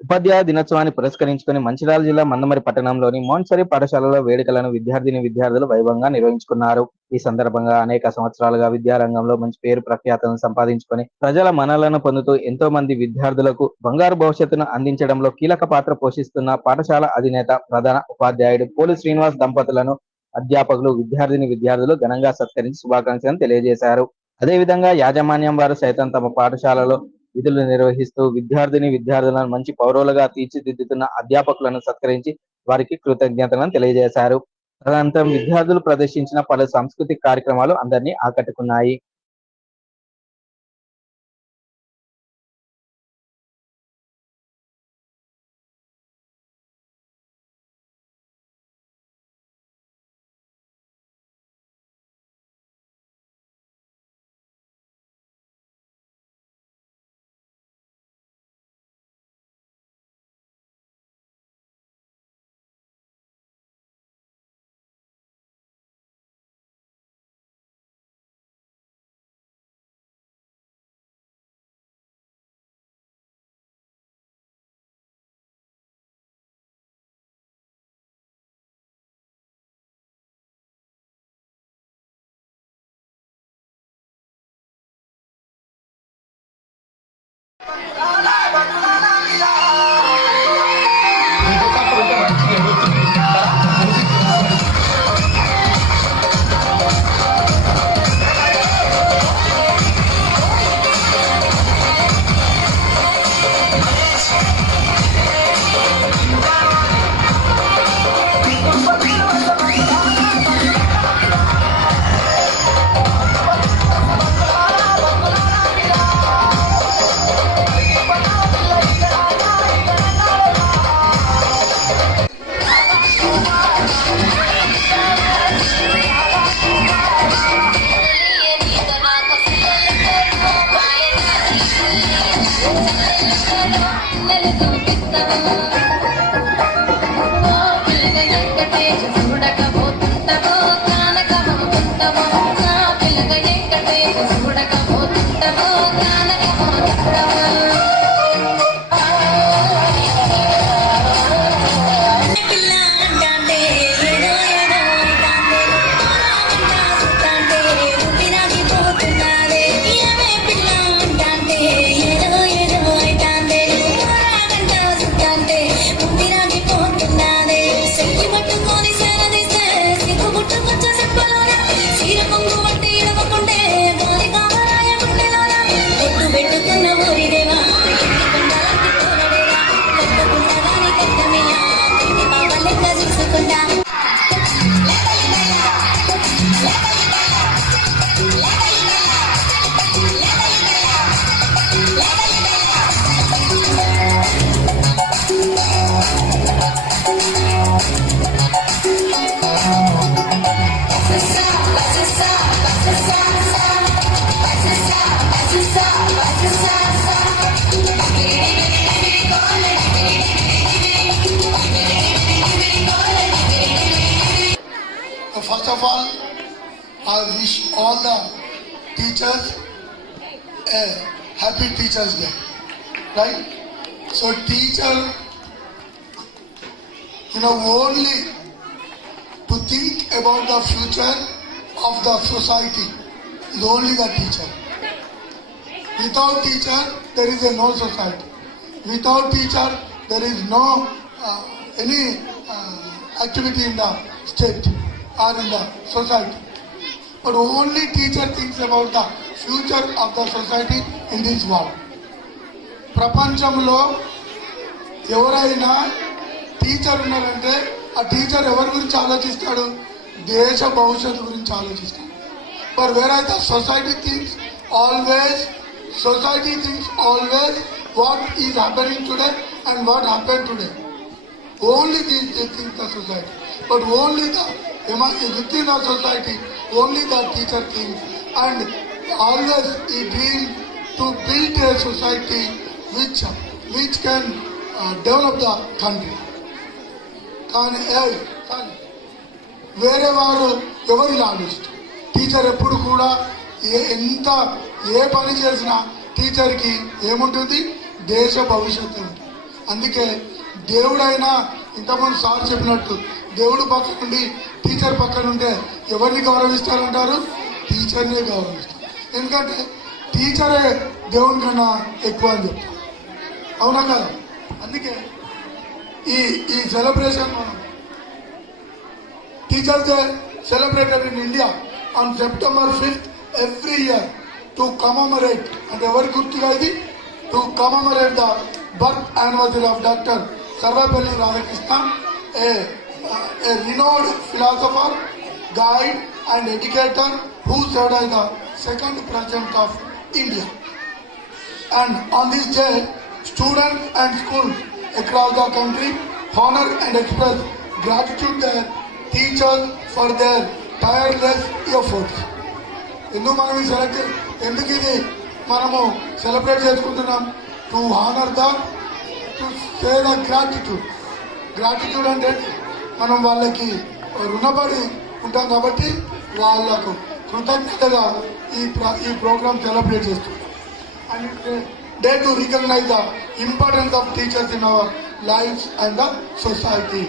ఉపాధ్యాయ దినోత్సవాన్ని పురస్కరించుకుని మంచిర్యాల జిల్లా మందమరి పట్టణంలోని మోన్సరి పాఠశాలలో వేడుకలను విద్యార్థిని విద్యార్థులు వైభవంగా నిర్వహించుకున్నారు. ఈ సందర్భంగా అనేక సంవత్సరాలుగా విద్యారంగంలో మంచి పేరు ప్రఖ్యాతలను సంపాదించుకొని ప్రజల మనలను పొందుతూ ఎంతో మంది విద్యార్థులకు బంగారు భవిష్యత్తును అందించడంలో కీలక పాత్ర పోషిస్తున్న పాఠశాల అధినేత ప్రధాన ఉపాధ్యాయుడు పోలి శ్రీనివాస్ దంపతులను అధ్యాపకులు విద్యార్థిని విద్యార్థులు ఘనంగా సత్కరించి శుభాకాంక్షలను తెలియజేశారు. అదేవిధంగా యాజమాన్యం వారు సైతం తమ పాఠశాలలో విధులు నిర్వహిస్తూ విద్యార్థిని విద్యార్థులను మంచి పౌరులుగా తీర్చిదిద్దుతున్న అధ్యాపకులను సత్కరించి వారికి కృతజ్ఞతలను తెలియజేశారు. తదనంతరం విద్యార్థులు ప్రదర్శించిన పలు సాంస్కృతిక కార్యక్రమాలు అందరినీ ఆకట్టుకున్నాయి. Oh, no. Eres. First of all, I wish all the teachers a happy Teachers Day, right? So teacher, you know, only to think about the future of the society is only the teacher. Without teacher, there is a no society. Without teacher, there is no uh, any uh, activity in the state ఆనంద society. But only teacher things about the future of the society in this world ప్రపంచంలో ఎవరైనా teacher ఉన్నారంటే ఆ teacher ఎవరి గురించి ఆలోచిస్తాడు? దేశ భవిష్యత్తు గురించి ఆలోచిస్తాడు. But where వేరైతే society things always society things always what is happening today and what happen today only these thing the society but only the with in our society only the teacher thing and always ఈ dream to build a society which which can develop the country కానీ కానీ వేరే వారు ఎవరు ఆలోచిస్తారు? Teacher ఎప్పుడు కూడా ఏ ఎంత ఏ పని చేసినా టీచర్కి ఏముంటుంది? దేశ భవిష్యత్తు అందుకే దేవుడైనా ఇంతకుముందు సార్ చెప్పినట్టు దేవుడు పక్క నుండి టీచర్ పక్కన ఉంటే ఎవరిని గౌరవిస్తారంటారు? టీచర్నే గౌరవిస్తారు. ఎందుకంటే టీచరే దేవుని కన్నా ఎక్కువ అని చెప్తారు. అవునా కదా? అందుకే ఈ ఈ సెలబ్రేషన్ మనం teachers day celebrated in India on September fifth every year to commemorate అంటే ఎవరి గుర్తుగా ఇది? To commemorate the birth anniversary of doctor Sarvepalli Radhakrishna a a renowned philosopher, guide and educator who served as the second president of India. And on this day, students and schools across the country honor and express gratitude to their teachers for their tireless efforts. ఎందుకు మనం ఈ select ఎందుకు ఇది మనము celebrate చేసుకుంటున్నాం to honour the to say the gratitude gratitude అంటే మనం వాళ్ళకి రుణపడి ఉంటాం కాబట్టి వాళ్ళకు కృతజ్ఞతగా ఈ ఈ ప్రోగ్రామ్ సెలబ్రేట్ చేస్తున్నాం. Day to recognise the importance of teachers in our life and the society